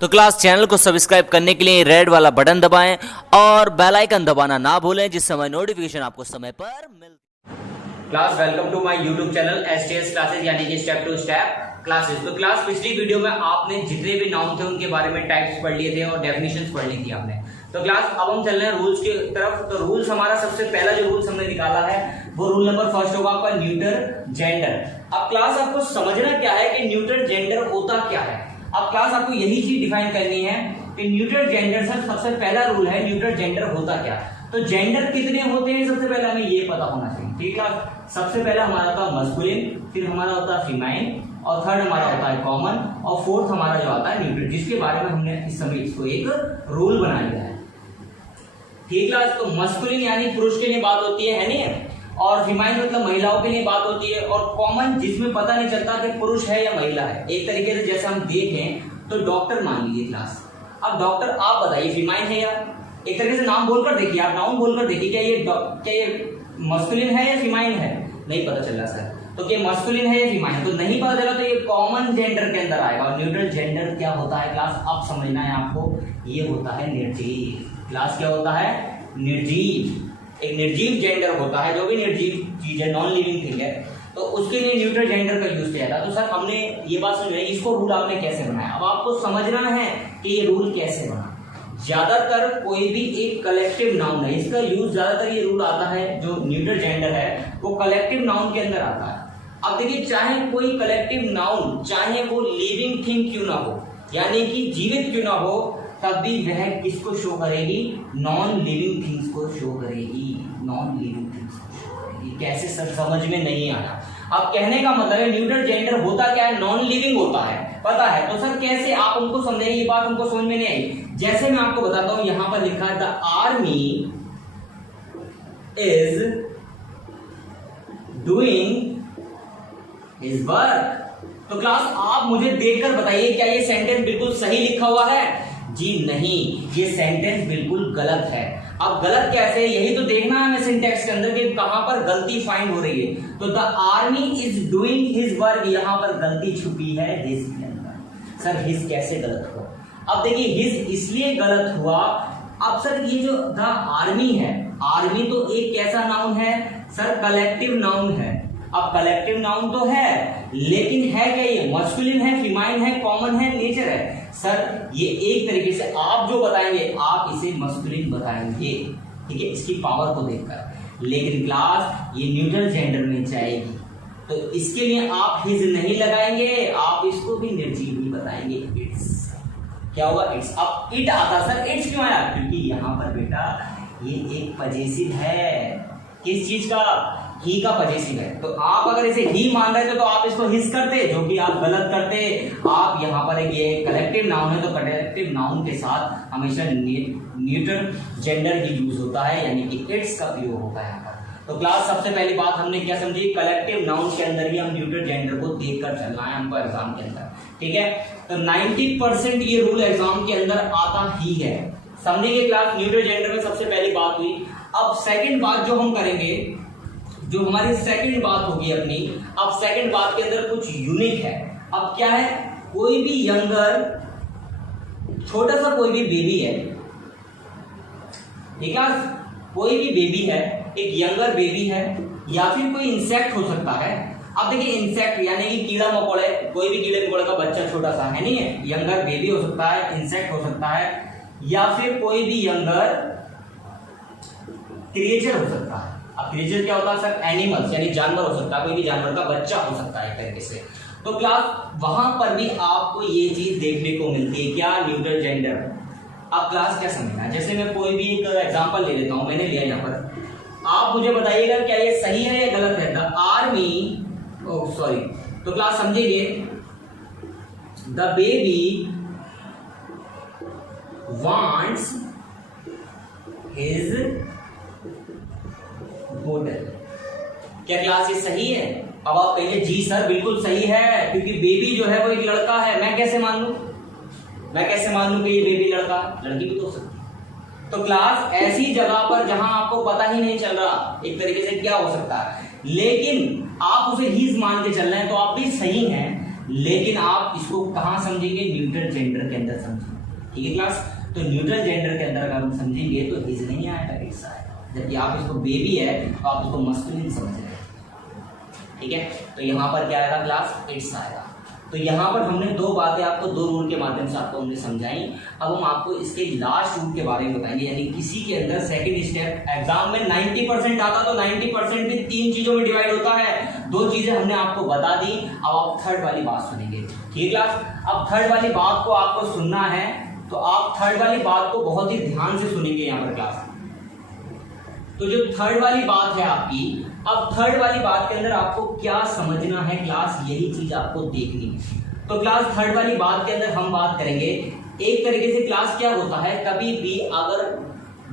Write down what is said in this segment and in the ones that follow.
तो class channel को subscribe करने के लिए रेड वाला बटन दबाएं और बेल आइकन दबाना ना भूलें, जिस समय नोटिफिकेशन आपको समय पर मिल। Class welcome to my YouTube channel STS classes यानी कि स्टेप टू स्टेप क्लासेस। तो क्लास पिछली वीडियो में आपने जितने भी नाउन थे उनके बारे में टाइप्स पढ़ लिए थे और डेफिनेशंस पढ़ ली थी आपने। तो क्लास अब हम चल रहे हैं रूल्स की तरफ। तो रूल्स हमारा सबसे पहला जो रूल्स हमने निकाला है वो रूल नंबर फर्स्ट होगा आपका न्यूटर जेंडर। अब क्लास आपको समझना क्या है कि न्यूटर जेंडर होता क्या है। अब क्लास आपको यही चीज डिफाइन करनी है कि न्यूटर जेंडर सर सबसे पहला रूल है न्यूटर जेंडर होता क्या। तो जेंडर कितने होते हैं सबसे पहले हमें ये पता होना चाहिए, ठीक है। सबसे पहला हमारा होता है मस्कुलिन, फिर हमारा होता है फीमेल, और थर्ड हमारा होता है कॉमन, और फोर्थ हमारा जो आता है न्यूट्रल, जिसके बारे में हमने इस समय इसको एक रूल बना लिया है, ठीक है। तो मस्कुलिन यानी पुरुष के लिए बात होती है नहीं, और फीमेल मतलब महिलाओं के लिए बात होती है, और कॉमन जिसमें पता नहीं चलता कि पुरुष है या महिला है। एक तरीके से जैसे हम देखें तो डॉक्टर मान लीजिए क्लास। अब डॉक्टर आप बताइए फीमेल है या, एक तरीके से नाम बोलकर देखिए, आप नाउन बोलकर देखिए क्या ये मस्कुलिन है या फीमेल है, नहीं पता चल रहा सर। तो क्या मस्कुलिन है या फीमेल, तो नहीं पता चला तो ये कॉमन जेंडर के अंदर आएगा। और न्यूट्रल जेंडर क्या होता है क्लास, अब समझना है आपको, ये होता है निर्जीव। क्लास क्या होता है, निर्जीव। एक निर्जीव जेंडर होता है, जो भी निर्जीव चीज है, नॉन लिविंग थिंग है, तो उसके लिए न्यूट्रल जेंडर का यूज किया जाता है। तो सर हमने ये बात समझ, इसको रूल आपने कैसे बनाया। अब आपको समझना है कि ये रूल कैसे बना। ज्यादातर कोई भी एक कलेक्टिव नाउन है, इसका यूज ज्यादातर ये रूल आता है जो न्यूट्रल जेंडर है वो कलेक्टिव नाउन के अंदर आता है। अब देखिए चाहे कोई कलेक्टिव नाउन, चाहे वो लिविंग थिंग क्यों ना हो, यानी कि जीवित क्यों ना हो, तब भी वह किसको शो करेगी, नॉन लिविंग थिंग्स को शो करेगी। नॉन लिविंग थिंग्स को शो करेगी। कैसे सर, समझ में नहीं आया। अब कहने का मतलब है न्यूट्रल जेंडर होता क्या है, नॉन लिविंग होता है, पता है। तो सर कैसे आप उनको समझेंगे, ये बात उनको समझ में नहीं आई। जैसे मैं आपको बताता हूं, यहां पर लिखा है the army is doing his work. तो क्लास आप मुझे देखकर बताइए क्या ये सेंटेंस बिल्कुल सही लिखा हुआ है? जी नहीं, ये सेंटेंस बिल्कुल गलत है। अब गलत कैसे, यही तो देखना है हमें सिंटेक्स के अंदर कि कहां पर गलती फाइंड हो रही है। तो the army is doing his work, यहां पर गलती छुपी है हिज के अंदर। सर हिज कैसे गलत हुआ? अब देखिए हिज इसलिए गलत हुआ, अब सर ये जो द आर्मी है, आर्मी तो एक कैसा नाउन है सर, कलेक्टिव नाउन है। अब कलेक्टिव नाउन तो है, लेकिन है क्या ये, मस्कुलिन है, फीमेल है, कॉमन है, नेचर है। सर ये एक तरीके से आप जो बताएंगे आप इसे मस्कुलिन बताएंगे, ठीक है, इसकी पावर को देखकर। लेकिन क्लास ये न्यूट्रल जेंडर में जाएगी, तो इसके लिए आप हिज नहीं लगाएंगे, आप इसको भी निर्जीव ही बताएंगे। इट्स क्या होगा, इट्स। अब इट आता सर, इट्स क्यों आया, क्योंकि यहाँ पर बेटा ये एक पजेसिव है। किस चीज का, ही का पजेसिव है। तो आप अगर इसे ही मान रहे थे तो आप इसको हिज करते, जो कि आप गलत करते। आप यहाँ पर ये कलेक्टिव नाउन है, तो कलेक्टिव नाउन के साथ हमेशा न्यूट्रल जेंडर ही यूज होता है, यानी कि इट्स का प्रयोग होता है यहाँ पर। तो क्लास सबसे पहली बात हमने क्या समझी, कलेक्टिव नाउन के अंदर ही हम न्यूट्रल जेंडर को देखकर चलना है हमको एग्जाम के अंदर, ठीक है। तो 90% ये रूल एग्जाम के अंदर आता ही है, समझेंगे क्लास। न्यूट्रल जेंडर में सबसे पहली बात हुई। अब सेकंड बात जो हम करेंगे, जो हमारी सेकंड बात होगी अपनी, अब सेकंड बात के अंदर कुछ यूनिक है। अब क्या है, कोई भी यंगर, छोटा सा कोई भी बेबी है, ठीक है, कोई भी बेबी है, एक यंगर बेबी है, या फिर कोई इंसेक्ट हो सकता है। अब देखिए इंसेक्ट यानी कि कीड़ा मकोड़े, कोई भी कीड़े मकोड़े का बच्चा छोटा सा है, नहीं है, यंगर बेबी हो सकता है, इंसेक्ट हो सकता है, या फिर कोई भी यंगर क्रिएचर हो सकता है। अब क्रिएचर क्या होता है सर, एनिमल्स यानी जानवर हो सकता है, कोई भी जानवर का बच्चा हो सकता है एक तरीके से। तो क्लास वहां पर भी आपको ये चीज देखने को मिलती है, क्या, न्यूट्रल जेंडर। अब क्लास क्या समझना है, जैसे मैं कोई भी एक एग्जांपल ले लेता हूं, मैंने लिया यहाँ पर, आप मुझे बताइएगा क्या ये सही है या गलत है। द आर्मी, ओह सॉरी, तो क्लास समझिए, द बेबी वांट्स हिज बोतल। क्या क्लास ये सही है? अब आप कहिए जी सर बिल्कुल सही है, क्योंकि बेबी जो है वो एक लड़का है। मैं कैसे मान लूं, मैं कैसे मान लूं कि ये बेबी लड़का, लड़की भी तो हो सकती है। तो क्लास ऐसी जगह पर जहां आपको पता ही नहीं चल रहा एक तरीके से क्या हो सकता है, लेकिन आप उसे हीज मान के चल रहे हैं, तो आप भी सही हैं। लेकिन आप इसको कहाँ समझेंगे, न्यूट्रल जेंडर के अंदर समझेंगे। ठीक है क्लास, तो न्यूट्रल जेंडर के अंदर अगर हम समझेंगे तो हिज नहीं आएगा, इट्स आएगा। जबकि आप इसको बेबी है तो आप इसको मस्कुलिन समझ रहे हैं। ठीक है, तो यहाँ पर क्या आएगा क्लास, इट्स आएगा। तो यहाँ पर हमने दो बातें आपको दो रूल के माध्यम से आपको हमने समझाई। अब हम आपको इसके लास्ट रूल के बारे में बताएंगे। यानी किसी के अंदर सेकंड स्टेप एग्जाम में 90% आता तो 90% भी तीन चीजों में डिवाइड होता है। दो चीजें हमने आपको बता दी, अब आप थर्ड वाली बात सुनेंगे। ठीक है क्लास, अब थर्ड वाली बात को आपको सुनना है तो आप थर्ड वाली बात को बहुत ही ध्यान से सुनेंगे यहाँ पर क्लास। तो जो थर्ड वाली बात है आपकी, अब थर्ड वाली बात के अंदर आपको क्या समझना है क्लास, यही चीज आपको देखनी है। तो क्लास थर्ड वाली बात के अंदर हम बात करेंगे एक तरीके से क्लास क्या होता है, कभी भी अगर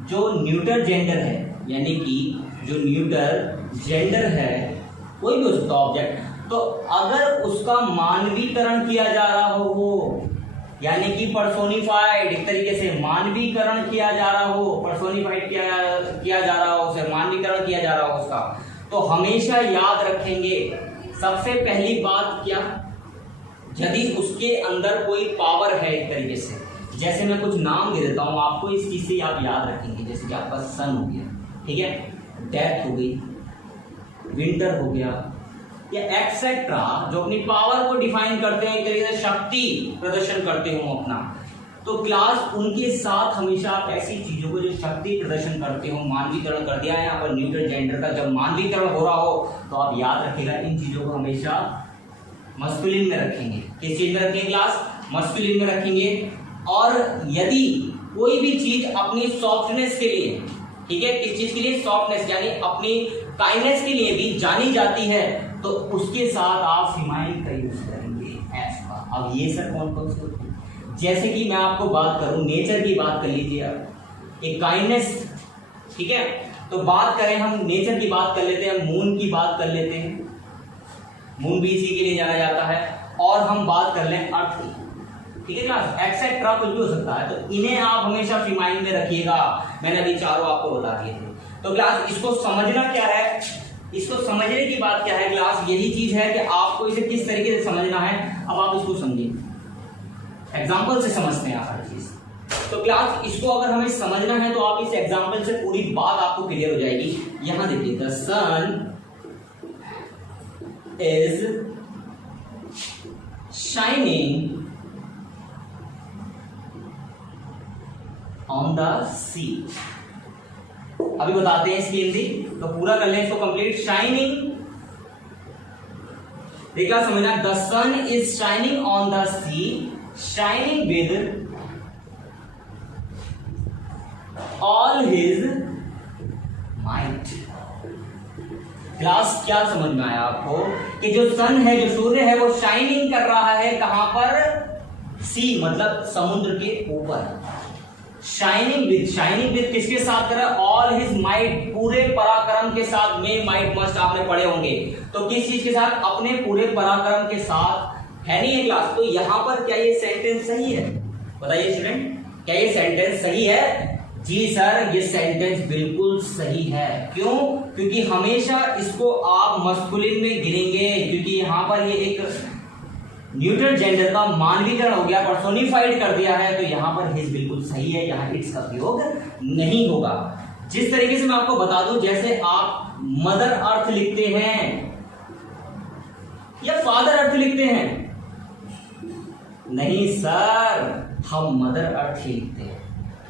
जो न्यूट्रल जेंडर है, यानी कि जो न्यूट्रल जेंडर है कोई भी हो सकता ऑब्जेक्ट, तो अगर उसका मानवीकरण किया जा रहा हो वो, यानी कि पर्सोनिफाइड, एक तरीके से मानवीकरण किया जा रहा हो, पर्सोनिफाइड किया जा रहा हो, उसे मानवीकरण किया जा रहा हो उसका, तो हमेशा याद रखेंगे सबसे पहली बात क्या, यदि उसके अंदर कोई पावर है, एक तरीके से जैसे मैं कुछ नाम दे देता हूं आपको, इस चीज से आप याद रखेंगे। जैसे कि आपका सन हो गया, ठीक है, डेथ हो गई, विंटर हो गया, या एक्सेट्रा, जो अपनी पावर को डिफाइन करते हैं, एक तरीके से शक्ति प्रदर्शन करते हो अपना, तो क्लास उनके साथ हमेशा आप ऐसी चीजों को जो शक्ति प्रदर्शन करते हो, मानवीकरण कर दिया है यहाँ पर न्यूट्रल जेंडर का, जब मानवीकरण हो रहा हो तो आप याद रखिएगा इन चीजों को हमेशा मस्कुलिन में रखेंगे। किस चीज में रखेंगे क्लास, मस्कुलिन में रखेंगे। और यदि कोई भी चीज अपनी सॉफ्टनेस के लिए, ठीक है, किस चीज के लिए, सॉफ्टनेस, यानी अपनी काइंडनेस के लिए भी जानी जाती है, तो उसके साथ आप फिमाइल का यूज करेंगे, एफ का। अब ये सर कौन कौन से होते हैं, जैसे कि मैं आपको बात करूं, नेचर की बात कर लीजिए आप, एक काइंडनेस, ठीक है, तो बात करें हम नेचर की बात कर लेते हैं, मून की बात कर लेते हैं, मून भी इसी के लिए जाना जाता है। और हम बात कर लें अर्थ की, ठीक है क्लास, एक्सेट्रा कुछ भी हो सकता है, तो इन्हें आप हमेशा फिमाइल में रखिएगा। मैंने अभी चारों आपको बता दिए थे। तो क्लास इसको समझना क्या है, इसको समझने की बात क्या है क्लास, यही चीज है कि आपको इसे किस तरीके से समझना है। अब आप इसको समझिए, एग्जाम्पल से समझते हैं आप हर चीज। तो क्लास इसको अगर हमें समझना है तो आप इस एग्जाम्पल से पूरी बात आपको क्लियर हो जाएगी। यहां देखिए, the sun is shining on the sea. अभी बताते हैं इसकी हिंदी, तो पूरा कर लें इसको कंप्लीट। शाइनिंग, देखा समझना, the sun is shining on the sea, shining with all his might. Class क्या समझ में आया आपको कि जो सन है, जो सूर्य है, वो शाइनिंग कर रहा है कहां पर, सी मतलब समुद्र के ऊपर। शाइनिंग विद किसके साथ कर रहा है, ऑल हिज माइट, पूरे पराक्रम के साथ। में माइट मस्ट आपने पढ़े होंगे, तो किस चीज के साथ, अपने पूरे पराक्रम के साथ, है नहीं है क्लास। तो यहां पर क्या ये सेंटेंस सही है, बताइए स्टूडेंट, क्या ये सेंटेंस सही है? जी सर, ये सेंटेंस बिल्कुल सही है। क्यों? क्योंकि हमेशा इसको आप मस्कुलिन में गिनेंगे, क्योंकि यहां पर ये एक न्यूट्रल जेंडर का मानवीकरण हो गया, पर्सोनिफाइड कर दिया है, तो यहां पर हिज बिल्कुल सही है, यहां इट्स का प्रयोग नहीं होगा। जिस तरीके से मैं आपको बता दूं, जैसे आप मदर अर्थ लिखते हैं या फादर अर्थ लिखते हैं, नहीं सर, हम मदर अर्थ ही लिखते हैं।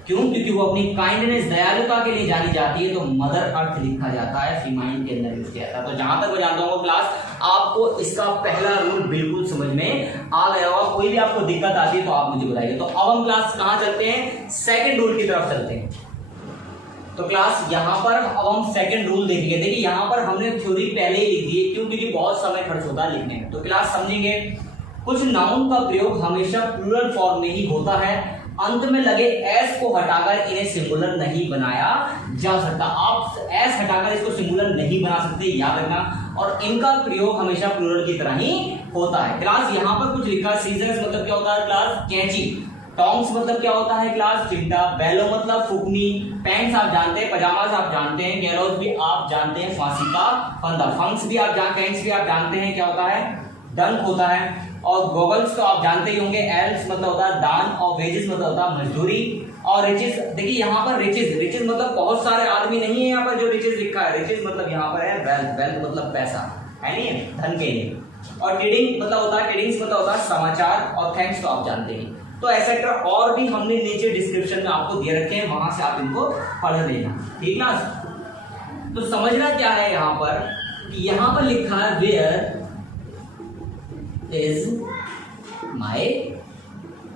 क्यों? क्योंकि वो अपनी काइंडनेस, दयालुता के लिए जानी जाती है, तो मदर अर्थ लिखा जाता है, फीमाइन के अंदर यूज किया जाता है। तो जहां तक मैं जानता हूँ क्लास, आपको इसका पहला रूल बिल्कुल समझ में आ गया होगा। कोई भी आपको दिक्कत आती है तो आप मुझे बताइए। तो अब हम क्लास कहां चलते हैं, सेकंड रूल की तरफ चलते हैं। तो क्लास यहां पर अब हम सेकंड रूल देखेंगे। देखिए यहां पर हमने थ्योरी पहले ही लिख दी है, क्यों? क्योंकि बहुत समय खर्च होता है लिखने में। तो क्लास समझेंगे, कुछ नाउन का प्रयोग हमेशा प्लूरल फॉर्म में ही होता है। अंत में लगे एस को हटाकर इन्हें सिंगुलर नहीं बनाया जा सकता। आप एस हटाकर इसको सिंगुलर नहीं बना सकते, याद रखना। और इनका प्रयोग हमेशा प्लूरल की तरह ही होता है। क्लास यहाँ पर कुछ लिखा, सीजर्स मतलब क्या होता है क्लास, कैंची। टॉन्ग्स मतलब क्या होता है क्लास, चिमटा। बेलो मतलब फुकनी। पैंट्स आप जानते हैं, पजामास आप जानते हैं, गैलोज भी आप जानते हैं, फांसी का फंदा। फंक्स भी आप जानते हैं, पैंट्स भी आप जानते हैं क्या होता है, डंक होता है। और गोगल्स तो आप जानते ही होंगे, एल्स मतलब होता है दान, और वेजेस मतलब होता है मजदूरी, और रिचेस, देखिए यहाँ पर रिचेस मतलब बहुत सारे आदमी नहीं है यहाँ पर जो रिचेस लिखा है, रिचेस मतलब यहाँ पर है वेल्थ, वेल्थ मतलब पैसा है, नहीं है धन के लिए। और टीडिंग मतलब होता है, टीडिंग्स मतलब होता है समाचार, और थैंक्स तो आप जानते हैं। तो एक्सेट्रा और भी हमने नीचे डिस्क्रिप्शन में आपको दे रखे हैं, वहां से आप इनको पढ़ लेना, ठीक ना। तो समझना क्या है यहाँ पर कि यहाँ पर लिखा है where is my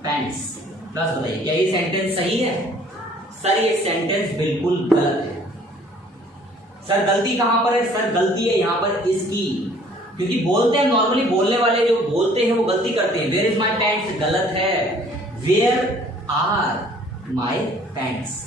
pants. Please बताइए क्या ये सेंटेंस सही है? सर ये सेंटेंस बिल्कुल गलत है। सर गलती कहां पर है? सर गलती है यहाँ पर इसकी, क्योंकि बोलते हैं नॉर्मली, बोलने वाले जो बोलते हैं वो गलती करते हैं। वेयर इज माय पैंट्स गलत है, वेयर आर माय पैंट्स,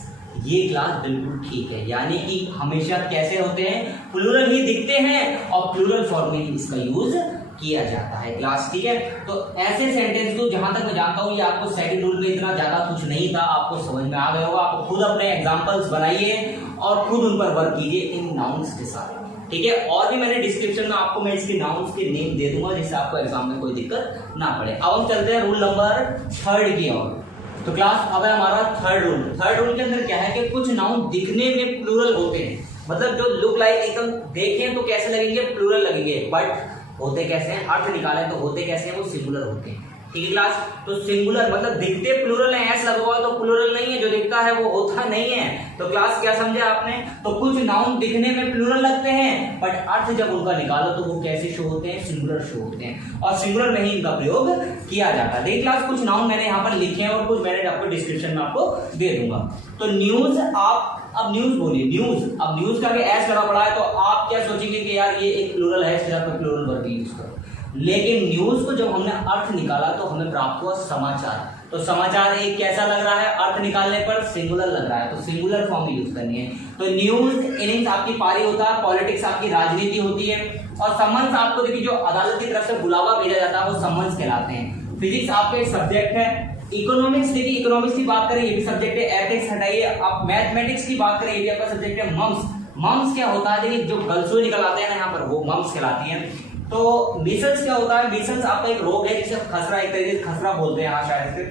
ये क्लास बिल्कुल ठीक है। यानी कि हमेशा कैसे होते हैं, प्लूरल ही दिखते हैं और प्लूरल फॉर्म में ही इसका यूज किया जाता है क्लास, ठीक है। तो ऐसे सेंटेंस को जहां तक मैं जानता हूं, ये आपको सेकंड रूल में इतना ज्यादा कुछ नहीं था, आपको समझ में आ गया होगा। आप खुद अपने एग्जांपल्स बनाइए और खुद उन पर वर्क कीजिए इन नाउन्स के साथ, ठीक है। और भी मैंने डिस्क्रिप्शन में आपको मैं इसके नाउन्स के नेम दे दूंगा, जिससे आपको एग्जाम में कोई दिक्कत ना पड़े। अब हम चलते हैं रूल नंबर 3 की ओर। तो क्लास अब है हमारा थर्ड रूल। थर्ड रूल के अंदर क्या है कि कुछ नाउन दिखने में प्लूरल होते हैं, मतलब जो लुक लाइक एकदम देखें तो कैसे लगेंगे, प्लूरल लगेंगे, बट होते कैसे हैं, अर्थ निकालें तो होते कैसे हैं, वो सिंगुलर होते हैं, ठीक है क्लास। तो सिंगुलर मतलब दिखते प्लूरल है, ऐसा लगा हुआ तो प्लूरल नहीं है, जो दिखता है वो होता नहीं है। तो क्लास क्या समझे आपने? तो कुछ नाउन दिखने में प्लूरल लगते हैं, बट अर्थ जब उनका निकालो तो वो कैसे शो होते हैं, सिंगुलर शो होते हैं, और सिंगुलर में ही इनका प्रयोग किया जाता है। देखिए क्लास कुछ नाउन मैंने यहाँ पर लिखे हैं और कुछ मैंने आपको डिस्क्रिप्शन में आपको दे दूंगा। तो न्यूज, आप अब न्यूज बोलिए, न्यूज, अब न्यूज का भी एस लगा पड़ा है तो आप क्या सोचेंगे कि यार ये एक प्लूरल है, इसलिए आपको प्लूरल वर्ग यूज करो। लेकिन न्यूज को जब हमने अर्थ निकाला तो हमें प्राप्त हुआ समाचार। तो समाचार एक कैसा लग रहा है, अर्थ निकालने पर सिंगुलर लग रहा है, तो सिंगुलर फॉर्म यूज करनी है। तो न्यूज इनिंग्स आपकी पारी होता है, पॉलिटिक्स आपकी राजनीति होती है, और समन्स आपको देखिए जो अदालत की तरफ से बुलावा भेजा जाता है वो समन्स कहलाते हैं। फिजिक्स आपका एक सब्जेक्ट है। इकोनॉमिक्स, देखिए इकोनॉमिक्स की बात करें ये भी सब्जेक्ट है। एथिक्स हटाइए, आप मैथमेटिक्स की बात करें ये भी आपका सब्जेक्ट है। मम्स, मम्स क्या होता है, देखिए जो गलसुई निकल आते हैं ना यहाँ पर वो मम्स कहलाती हैं। तो मीसल्स क्या होता है, मीसल्स आपका एक रोग है जिसे खसरा, एक तरीके से खसरा बोलते हैं यहाँ शायद से।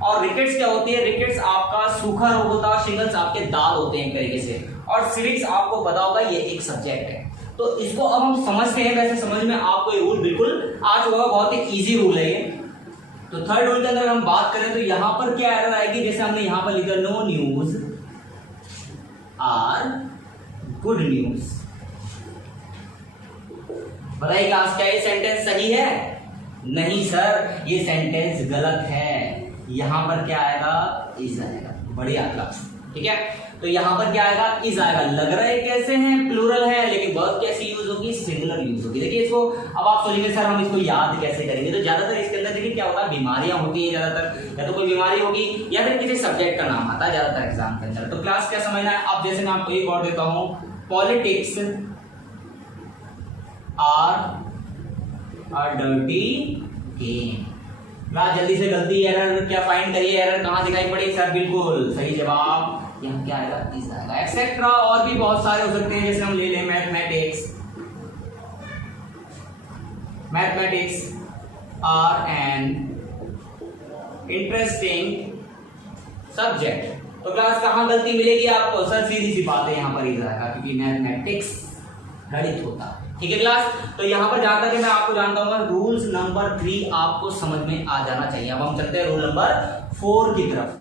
और रिकेट्स क्या होती है, रिकेट्स आपका सूखा रोग होता है, शिंगल्स आपके दाद होते हैं एक तरीके से। और सिविक्स आपको पता होगा ये एक सब्जेक्ट है। तो इसको अब हम समझते हैं, वैसे समझ में आपको ये रूल बिल्कुल आ चुका, बहुत ही इजी रूल है ये। तो थर्ड रूल के अंदर हम बात करें तो यहां पर क्या एरर आएगी, जैसे हमने यहां पर लिखा no news are good news. बताइए क्लास क्या ये सेंटेंस सही है? नहीं सर, ये सेंटेंस गलत है। यहां पर क्या आएगा, इज आएगा। बढ़िया क्लास, ठीक है। तो यहां पर क्या आएगा, इज आएगा। लग रहा है कैसे हैं, प्लूरल है, लेकिन वर्ब कैसी यूज होगी, सिंगुलर यूज होगी। देखिए इसको अब आप सोचेंगे सर हम इसको याद कैसे करेंगे, तो ज्यादातर इसके अंदर देखिए क्या होता है, बीमारियां होती है ज्यादातर, या तो कोई बीमारी होगी या फिर किसी सब्जेक्ट का नाम आता है ज्यादातर एग्जाम के अंदर। तो क्लास क्या समझना है, अब जैसे मैं आपको एक और देता हूं, politics are a dirty game. Class जल्दी से गलती, एरर क्या फाइंड करिए, एरर कहां दिखाई पड़ी सर, बिल्कुल सही जवाब यहाँ क्या आएगा, इज आएगा। एक्सेट्रा और भी बहुत सारे हो सकते हैं, जैसे हम ले लें mathematics, mathematics are an interesting subject. तो क्लास कहां गलती मिलेगी आपको, सर सीधी सी बात है यहाँ पर इज आएगा, क्योंकि मैथमेटिक्स गणित होता है, ठीक है क्लास। तो यहाँ पर जहां तक मैं आपको जानता हूँ रूल्स नंबर 3 आपको समझ में आ जाना चाहिए। अब हम चलते हैं रूल नंबर 4 की तरफ।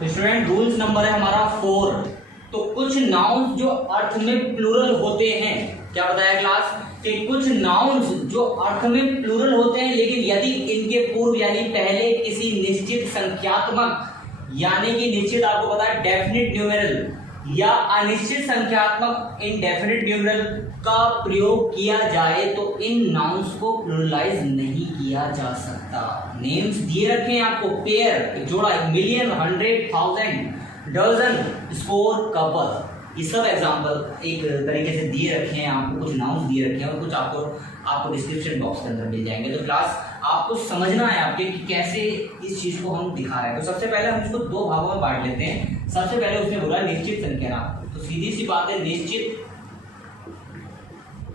तो स्टूडेंट रूल्स नंबर है हमारा 4। तो कुछ नाउन्स जो अर्थ में प्लूरल होते हैं, क्या बताया क्लास, कि कुछ नाउन्स जो अर्थ में प्लूरल होते हैं, लेकिन यदि इनके पूर्व यानी पहले किसी निश्चित संख्यात्मक, यानी कि निश्चित आपको पता है डेफिनिट न्यूमेरल या अनिश्चित संख्यात्मक इनडेफिनिट न्यूमेरल का प्रयोग किया जाए तो इन नाउन्स को प्लूरलाइज नहीं किया जा सकता। नेम्स दिए रखे हैं आपको, पेयर, जोड़ा, मिलियन, 100, 1000, डजन, स्कोर, कपल, ये सब एग्जांपल एक तरीके से दिए रखे हैं आपको, कुछ नाउन्स दिए रखे हैं और कुछ आपको डिस्क्रिप्शन बॉक्स के अंदर मिल जाएंगे। तो क्लास आपको समझना है आपके कि कैसे इस चीज को हम दिखा रहे हैं। तो सबसे पहले हम इसको 2 भागों में बांट लेते हैं। सबसे पहले उसने बोला निश्चित संख्या नाम, तो सीधी सी बात है निश्चित,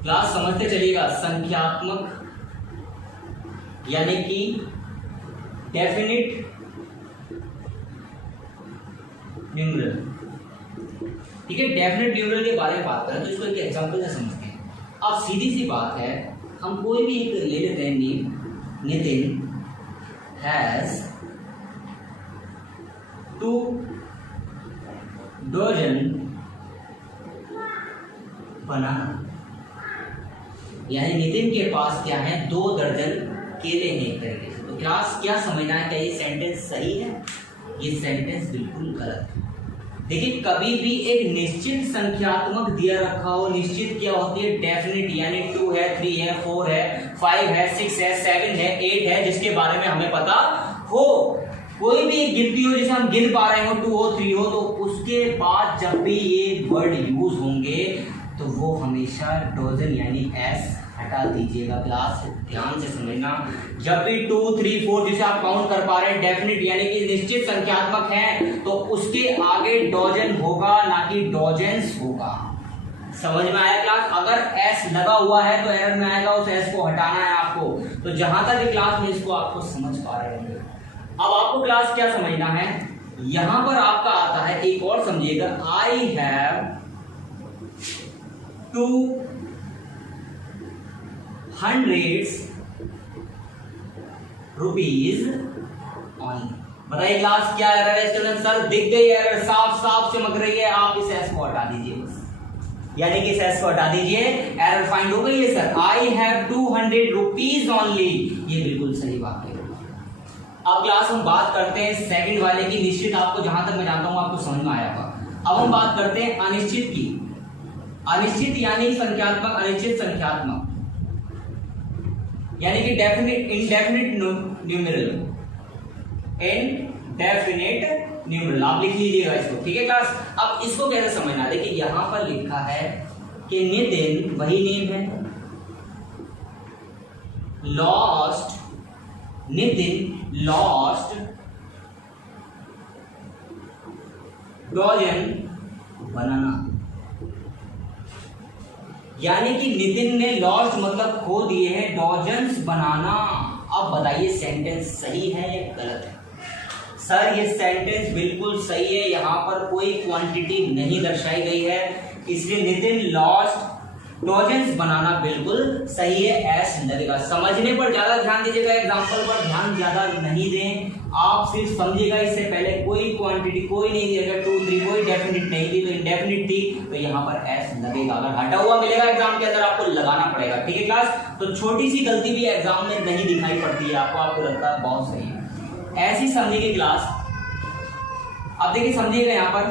क्लास समझते चलिएगा, संख्यात्मक यानी कि डेफिनिट न्यूमरल। ठीक है, डेफिनेट न्यूमरल के बारे में बात करें तो इसको एक एग्जांपल से समझते हैं। अब सीधी सी बात है, हम कोई भी एक ले लेते हैं नेम, नितिन हैज 2 डजन बनाना, यानी नितिन के पास क्या है, 2 दर्जन केले हैं एक तरीके से। तो क्लास क्या समझना है, क्या ये सेंटेंस सही है? ये सेंटेंस बिल्कुल गलत है। देखिए, कभी भी एक निश्चित संख्यात्मक दिया रखा हो, निश्चित क्या होती है, डेफिनिट, यानी 2 है, 3 है, 4 है, 5 है, 6 है, 7 है, 8 है, जिसके बारे में हमें पता हो। कोई भी एक गिनती हो जिसे हम गिन पा रहे हो, 2 हो, 3 हो, तो उसके बाद जब भी ये वर्ड यूज होंगे तो वो हमेशा डजन यानी एस हटा दीजिएगा। क्लास ध्यान से समझना, जब भी 2, 3, 4 जिसे आप काउंट कर पा रहे हैं डेफिनिट यानी कि निश्चित संख्यात्मक है, तो उसके आगे डजन होगा, ना कि डजन्स होगा। समझ में आया क्लास? अगर एस लगा हुआ है तो एरर में आएगा, उस एस को हटाना है आपको। तो जहां तक क्लास में इसको आपको समझ पा रहे होंगे। अब आपको क्लास क्या समझना है, यहां पर आपका आता है, एक और समझिएगा, आई हैव 200 रुपीज ऑनली। बताइए क्लास क्या एरर है स्टूडेंट? सर दिख गई एरर, साफ साफ चमक रही है, आप इस एस को हटा दीजिए बस, यानी कि इस एस को हटा दीजिए, एरर फाइंड हो गई है sir. I have 200 rupees only, ये बिल्कुल सही बात है। अब क्लास हम बात करते हैं सेकंड वाले की, निश्चित आपको जहां तक मैं जानता हूं आपको समझ में आया होगा। अब हम बात करते हैं अनिश्चित की। अनिश्चित यानी संख्यात्मक, अनिश्चित संख्यात्मक यानी कि definite, indefinite numeral, indefinite numeral, आप लिख लीजिएगा इसको। ठीक है क्लास? अब इसको कैसे समझना, देखिए यहां पर लिखा है कि नितिन, वही नेम है, लॉस्ट, नितिन लॉस्ट डजन बनाना, यानी कि नितिन ने लॉस्ट मतलब खो दिए हैं डजन्स बनाना। अब बताइए सेंटेंस सही है या गलत है? सर ये सेंटेंस बिल्कुल सही है, यहां पर कोई क्वांटिटी नहीं दर्शाई गई है, इसलिए नितिन लॉस्ट डजन्स बनाना बिल्कुल सही है, एस लगेगा। समझने पर ज्यादा ध्यान दीजिएगा, एग्जांपल पर ध्यान ज्यादा नहीं दें, आप सिर्फ समझिएगा। इससे पहले कोई क्वांटिटी कोई नहीं दिया गया, 2, 3 कोई डेफिनिट नहीं थी, तो इनडेफिनिट थी, तो यहाँ पर एस लगेगा। अगर हटा हुआ मिलेगा एग्जाम के अंदर आपको लगाना पड़ेगा। ठीक है क्लास? तो छोटी सी गलती भी एग्जाम में नहीं दिखाई पड़ती है आपको लगता है बहुत सही है, ऐसी समझिए क्लास। अब देखिए समझिएगा, यहाँ पर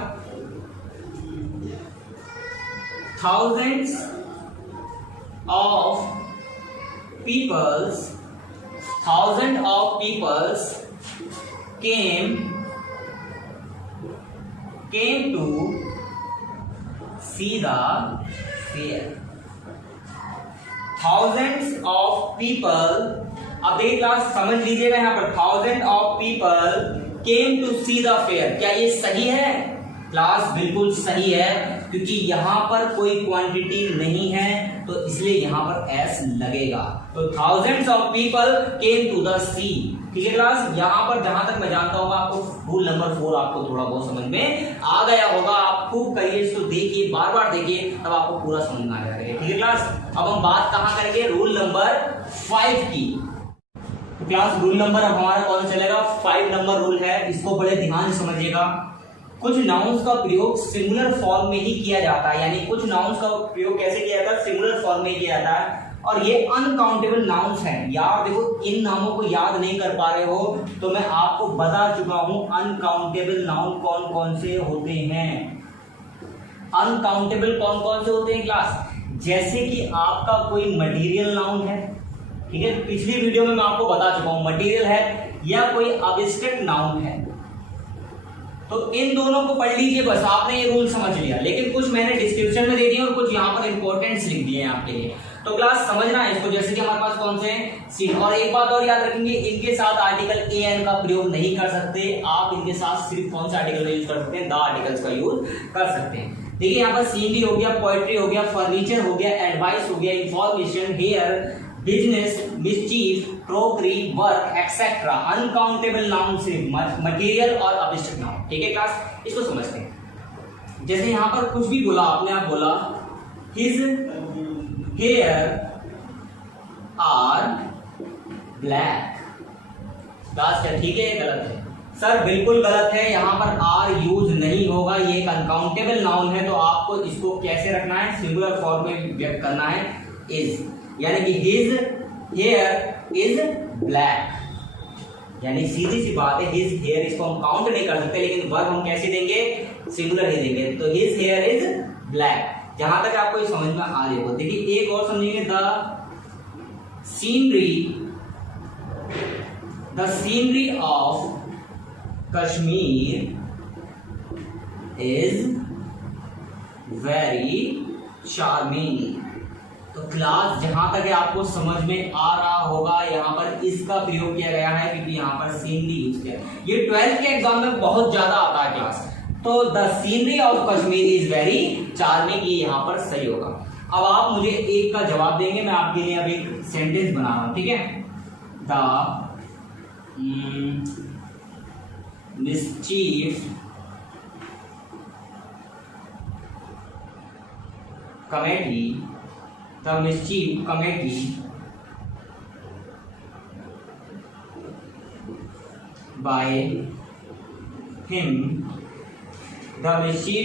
thousands of peoples came to see the fair. Thousands of people, अब देखिए क्लास समझ लीजिएगा, यहाँ पर thousands of people came to see the fair, क्या ये सही है? क्लास बिल्कुल सही है, क्योंकि यहां पर कोई क्वांटिटी नहीं है, तो इसलिए यहां पर एस लगेगा। तो thousands of people came to the sea। ठीक है क्लास? यहां पर जहां तक मैं जानता हूँ आपको रूल नंबर 4 आपको थोड़ा बहुत समझ में आ गया होगा। आप खूब करिए, इसको देखिए, बार बार देखिए, तब आपको पूरा समझ में आ जाएगा। ठीक है क्लास? अब हम बात कहां करेंगे, रूल नंबर 5 की। तो क्लास रूल नंबर अब हमारा कौन चलेगा, 5 नंबर रूल है, इसको बड़े ध्यान से समझिएगा। कुछ नाउन्स का प्रयोग सिंगुलर फॉर्म में ही किया जाता है, यानी कुछ नाउन्स का प्रयोग कैसे किया जाता है, सिंगुलर फॉर्म में किया जाता है, और ये अनकाउंटेबल नाउन्स हैं। यार देखो, इन नामों को याद नहीं कर पा रहे हो तो मैं आपको बता चुका हूं अनकाउंटेबल नाउन कौन कौन से होते हैं। अनकाउंटेबल कौन कौन से होते हैं क्लास? जैसे कि आपका कोई मटेरियल नाउन है, ठीक है, पिछली वीडियो में मैं आपको बता चुका हूं मटेरियल है, या कोई अब्स्ट्रैक्ट नाउन है। तो इन दोनों को पढ़ लीजिए, बस आपने ये रूल समझ लिया। लेकिन कुछ मैंने डिस्क्रिप्शन में दे दिए और कुछ यहाँ पर इंपॉर्टेंट्स लिख दिए हैं आपके लिए, तो क्लास समझना है इसको। जैसे कि हमारे पास कौन से सी, और एक बात और याद रखेंगे, इनके साथ आर्टिकल ए एन का प्रयोग नहीं कर सकते आप, इनके साथ सिर्फ कौन सा आर्टिकल का यूज कर सकते हैं, द आर्टिकल्स का यूज कर सकते हैं। देखिए यहाँ पर सीनरी हो गया, पोएट्री हो गया, फर्नीचर हो गया, एडवाइस हो गया, information, hair, business, mischief, crockery, work, etcetera, uncountable noun सिर्फ मटेरियल और अबिस्ट्रैक्ट नाउन। ठीक है क्लास, इसको समझते हैं। जैसे यहां पर कुछ भी बोला आपने, आप बोला his hair are black. Class क्या ठीक है, गलत है? सर बिल्कुल गलत है, यहाँ पर आर यूज नहीं होगा, ये एक अनकाउंटेबल नाउन है, तो आपको इसको कैसे रखना है, सिंगुलर फॉर्म में व्यक्त करना है, इज, यानी कि हिज हेयर इज ब्लैक। यानी सीधी सी बात है, हिज हेयर, इसको हम काउंट नहीं कर सकते, लेकिन वर्ब हम कैसे देंगे, सिंगुलर ही देंगे, तो हिज हेयर इज ब्लैक। जहां तक आपको ये समझ में आ रही हो, देखिए एक और समझेंगे, the scenery of Kashmir is very charming. तो क्लास जहां तक है आपको समझ में आ रहा होगा, यहाँ पर इसका प्रयोग किया गया है क्योंकि यहाँ पर सीनरी यूज किया है। ये 12th के एग्जाम में बहुत ज्यादा आता है क्लास। तो the scenery of Kashmir is very charming, ये यहाँ पर सही होगा। अब आप मुझे एक का जवाब देंगे, मैं आपके लिए अब एक सेंटेंस बना रहा हूं, ठीक है। The mischief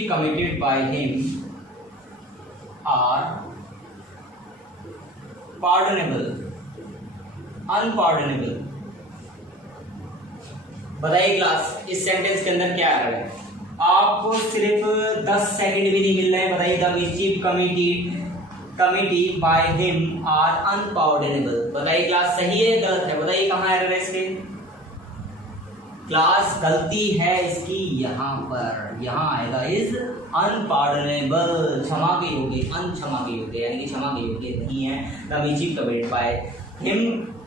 committee by him are unpardonable। बताइए क्लास, इस सेंटेंस के अंदर क्या आ रहा है? आपको सिर्फ 10 सेकंड भी नहीं मिल रहे हैं। बताइए, the mischief committed by him are unpardonable. बताइए क्लास, सही है गलत है? बताइए कहाँ एरर है इसके? क्लास गलती है इसकी यहाँ पर, यहाँ आएगा इज अनपार्डनेबल, क्षमा के योग्य, अनक्षमा के योग्य, यानी कि क्षमा के योग्य नहीं है। The mischief committed by him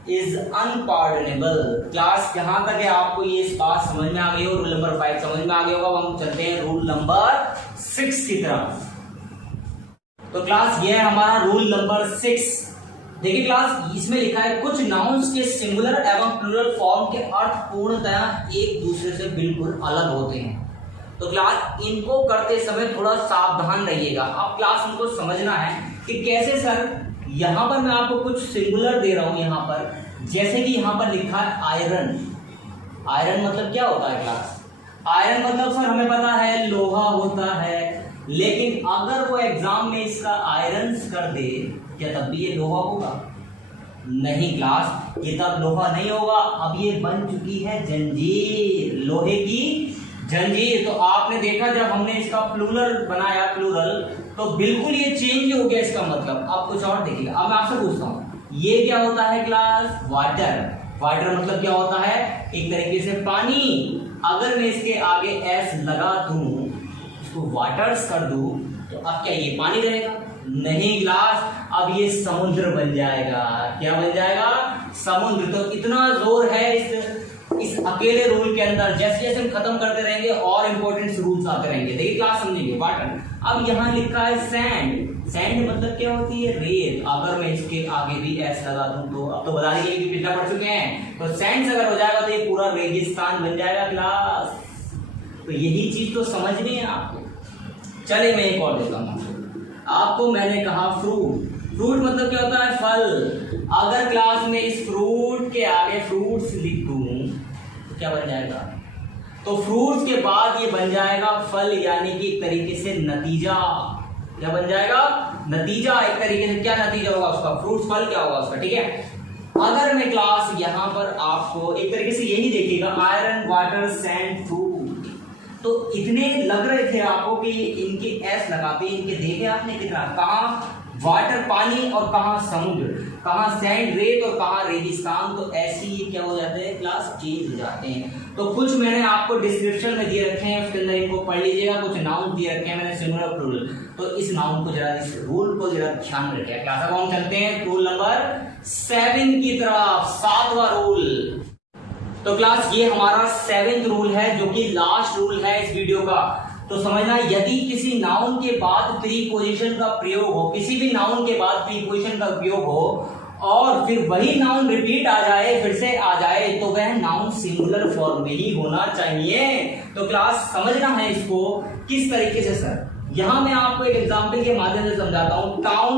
is unpardonable. Class जहां तक है आपको ये इस बात समझ में आ गई हो, रूल नंबर 5 समझ में आ गया होगा। अब हम चलते हैं रूल नंबर 6 की तरफ। तो क्लास ये है हमारा रूल नंबर 6। देखिए क्लास, इसमें लिखा है कुछ नाउन्स के सिंगुलर एवं प्लूरल फॉर्म के अर्थ पूर्णतः एक दूसरे से बिल्कुल अलग होते हैं। तो क्लास इनको करते समय थोड़ा सावधान रहिएगा। अब क्लास उनको समझना है कि कैसे सर, यहां पर मैं आपको कुछ सिंगुलर दे रहा हूं यहां पर, जैसे कि यहां पर लिखा है आयरन। आयरन मतलब क्या होता है क्लास? आयरन मतलब सर हमें पता है लोहा होता है, लेकिन अगर वो एग्जाम में इसका आयरन कर दे, क्या तब भी ये लोहा होगा? नहीं क्लास, ये तब लोहा नहीं होगा। अब ये बन चुकी है जंजीर, लोहे की जंजीर। तो आपने देखा जब हमने इसका प्लूरल बनाया, प्लूरल, तो बिल्कुल ये चेंज हो गया इसका मतलब। अब कुछ और देखिए। अब मैं आपसे पूछता हूं, ये क्या होता है क्लास? वाटर। वाटर मतलब क्या होता है? एक तरीके से पानी। अगर मैं इसके आगे एस लगा दूं, इसको वाटर्स कर दूं, तो अब क्या ये पानी रहेगा? नहीं क्लास, अब ये समुद्र बन जाएगा। क्या बन जाएगा? समुद्र। तो इतना जोर है इस अकेले रूल के अंदर, जैसे जैसे हम खत्म करते रहेंगे और इंपॉर्टेंट रूल्स आते रहेंगे। देखिए क्लास समझेंगे। वाटर, अब यहाँ लिखा है सैंड। सैंड मतलब क्या होती है? रेत। अगर मैं इसके आगे भी एस लगा दूं, तो अब तो बता दीजिए कि पिछला पढ़ चुके हैं। तो सैंड अगर हो जाएगा तो ये पूरा रेगिस्तान बन जाएगा क्लास। तो यही चीज तो समझनी है आपको। चलिए मैं एक और देता हूँ आपको। मैंने कहा फ्रूट। फ्रूट मतलब क्या होता है? फल। अगर क्लास में इस फ्रूट के आगे फ्रूट्स लिख दूं, तो क्या बन जाएगा? तो फ्रूट्स के बाद ये बन जाएगा फल, यानी कि एक तरीके से नतीजा। क्या बन जाएगा? नतीजा। एक तरीके से क्या नतीजा होगा उसका? फ्रूट्स, फल क्या होगा उसका? ठीक है। अगर मैं क्लास यहाँ पर आपको एक तरीके से यही देखिएगा, आयरन, वाटर, सैंड, फ्रूट, तो इतने लग रहे थे आपको कि इनके एस लगाते, इनके देखे आपने कितना, कहाँ वाटर पानी और कहाँ समुद्र, कहाँ सैंड रेत और कहाँ रेगिस्तान। तो ऐसे ही क्या हो जाते हैं क्लास? चेंज हो जाते हैं। तो कुछ मैंने आपको डिस्क्रिप्शन में दिए रखे हैं, उसके अंदर इनको पढ़ लीजिएगा। कुछ नाउन दिए रखे हैं मैंने, सिंगुलर प्लूरल। तो इस नाउन को जरा, इस रूल को जरा ध्यान में रखिए। क्लास अब हम चलते हैं रूल नंबर 7 की तरफ, 7वां रूल। तो क्लास ये हमारा 7th रूल है, जो कि लास्ट रूल है इस वीडियो का। तो समझना, यदि किसी नाउन के बाद प्रीपोजिशन का प्रयोग हो, किसी भी नाउन के बाद प्रीपोजिशन का प्रयोग हो और फिर वही नाउन रिपीट आ जाए, फिर से आ जाए, तो वह नाउन सिंगुलर फॉर्म में ही होना चाहिए। तो क्लास समझना है इसको किस तरीके से सर, यहां मैं आपको एक एग्जांपल के माध्यम से समझाता हूं। Town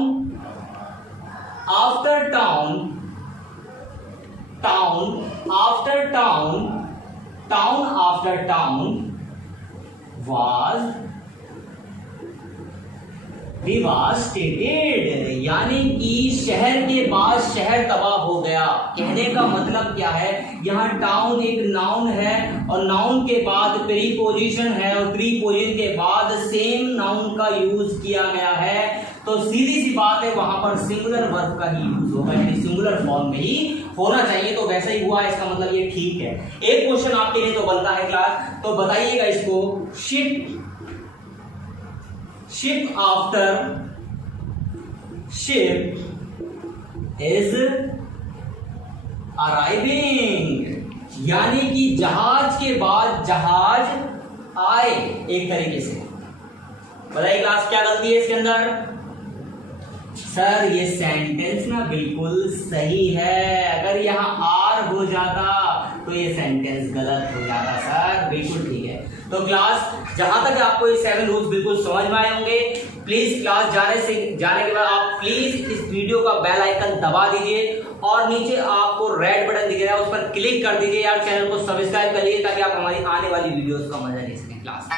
after town, town after town, town after town was devastated, यानी कि शहर के बाद शहर तबाह हो गया। कहने का मतलब क्या है, यहाँ टाउन एक नाउन है और नाउन के बाद प्रीपोजिशन है और प्रीपोजिशन के बाद सेम नाउन का यूज किया गया है, तो सीधी सी बात है वहां पर सिंगुलर वर्ब का ही यूज होगा, यानी सिंगुलर फॉर्म में ही होना चाहिए। तो वैसा ही हुआ, इसका मतलब ये ठीक है। एक क्वेश्चन आपके लिए तो बनता है क्लास, तो बताइएगा इसको। Ship after ship is arriving, यानी कि जहाज के बाद जहाज आए, एक तरीके से। बताइए क्लास क्या गलती है इसके अंदर? सर ये सेंटेंस ना बिल्कुल सही है, अगर यहाँ आर हो जाता तो ये सेंटेंस गलत हो जाता सर, बिल्कुल ठीक है। तो क्लास जहां तक आपको ये 7 रूल्स बिल्कुल समझ में आए होंगे, प्लीज क्लास जाने के बाद आप प्लीज इस वीडियो का बेल आइकन दबा दीजिए और नीचे आपको रेड बटन दिख रहा है उस पर क्लिक कर दीजिए यार, चैनल को सब्सक्राइब कर लीजिए ताकि आप हमारी आने वाली वीडियोस का मजा ले सकें क्लास।